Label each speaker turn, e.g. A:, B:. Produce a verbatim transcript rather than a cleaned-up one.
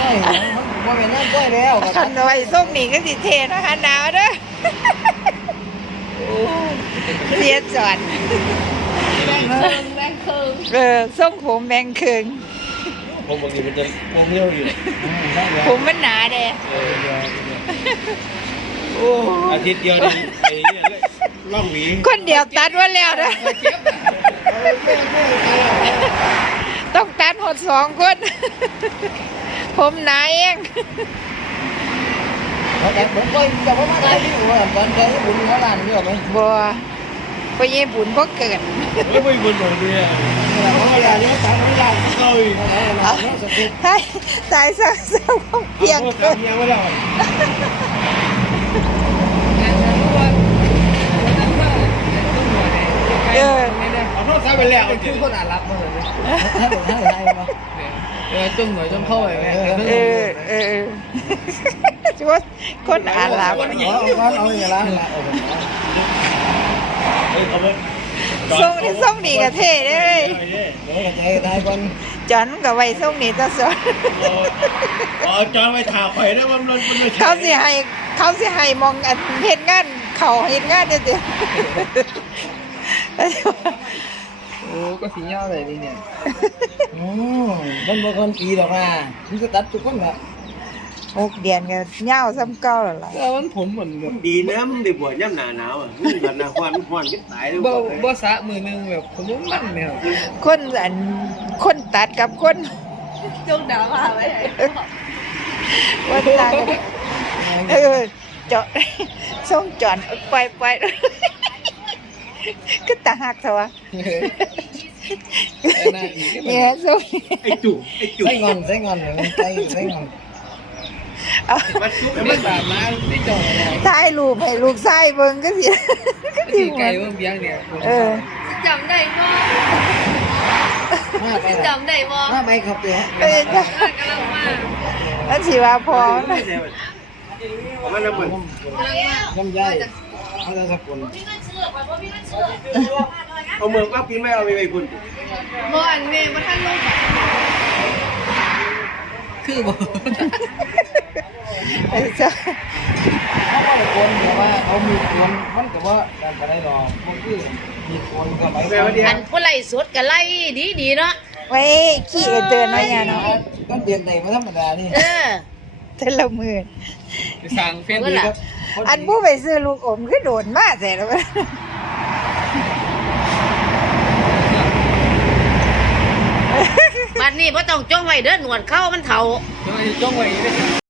A: ว่าเป็นน้ำกล้วยแล้ว
B: คันไว้ส้มนี่ก็สิเทนะคะหนาวเด้อเสียจอน
C: แบงเคิงแบงเคิง
B: เออส้มผมแบงเคิง
D: ผมบางทีมันจะมองเลี้ยวอยู่
B: ผมมันหนาเด้
D: โอ้อาทิตย์เดียวนี่ไอ้เนี่ยล่องหวี
B: คนเดียวตัดว่าแล้วนะต้องตัดหดสองคน ผมหนาเอง
A: แต่ผมก็จะว่ามาได้ที่หัวตอนแกบุญเขาลานนี่หรอไหม
B: บัวไปเย่บุญบ่เกิด
D: ไม่ไม่บนหลงด้วย
A: เขาเวลานี้ตามไม่ได้
D: เอ้ย
B: ตายตายสักสักเพียง
D: พวก
B: เกิน
D: เมียไม่ได้
B: เออ
D: เอาโทษซะไปแล้ว
A: คือคนอารับมาเลยถ้าเป็นถ้าเป็นไทยมาเออจุ่มหน่อยจุ่มเข้าไปไหม
B: เออเออชวนคนอาหรับ
A: เอาเอาเอาอย่างละละ
D: เฮ้ยเขาไม่
B: ส่งนี่ส่งนี่กับเท่เลย
A: เดี๋ยวจะให้ไทยคน
B: จอนกับไว้ส่งนี่ตะสอน
D: อ๋อจอนไปถาไข่ได้ว่ามันมันไม่
B: เขาสิให้เขาสิให้มองอันเฮ็ดงานเขาเฮ็ดงานเด้อเด้อ
A: โอ้ก็สีเงาเลยนี่เนี่ยโอ้มันบางคนปีหรอกนะมันก็ตัดทุกคนแหละ
B: หกเดือนก็ยาวซ้ำเก่าแล้วล่ะ
A: แต่มันผมเหมือนแบบ
D: ดีนะมันได้บวชย่ำหนาหนาวอ่ะแบบหนาควันควันก็ตายเลย
A: บ่บ่สะมือนึงแบบผมมันเนี่ย
B: คนอันคนตัดกับคน
C: จงด่ามาไว้
B: ว่าตายกันเออเจาะส่งจอนไปไปก็ตาหักเถอะวะเนี่ยส่ง
D: ไอ้จุไอ้จุ
A: ใส่งอนใส่งอนเลยใส่ใส่งอน
B: เอา
D: มันจุ
A: ไม่บาดมาไม่จ่อเลย
B: ถ่ายรูปให้ลูกชายเบิ่งก็สิก็สิ
A: ที่
B: หม
A: ไก่
B: ด
A: เบิ่งเบี้ยงเนี่ย
B: เออ
C: จำได้บ่
A: มาไป
C: จำได้บ่
A: มาไปครับเดี๋ยว
B: เออจ้ะ
C: กำลังมา
B: แล้วสิว่าพอนะ
D: มันระเบิด
A: น้ำย่อยเอาแต่สกุล
D: เอาเมืองก็กินไม่เอาไปไปคุณ
C: บ่อันแม่บ่ทันลง
A: คือบ่
B: เออจ้ะ
A: เขาก็เลยคนแต่ว่าเขามีคนมันก็ว่าการไปได้หรอกมันคือมีคนก็ไป
D: แม่วันเดียว
C: อันผู้ไล่สดก็ไล่ดีๆเนาะ
B: ไว้ขี้เอเตือนไว้เนี่ยเนาะ
A: ต้นเดือนไหนมาธรรมดานี่
C: เออ
B: แต่ละมือ
A: สั่งเฟซดีครับ
B: อันผู้ไปซื้อลูกอมก็โดนมาแต่แล้ว
C: บัดนี้บ่ต้องจ้องไว้เด้อหนวดเข้ามันเฒ่า
A: จ้องไว้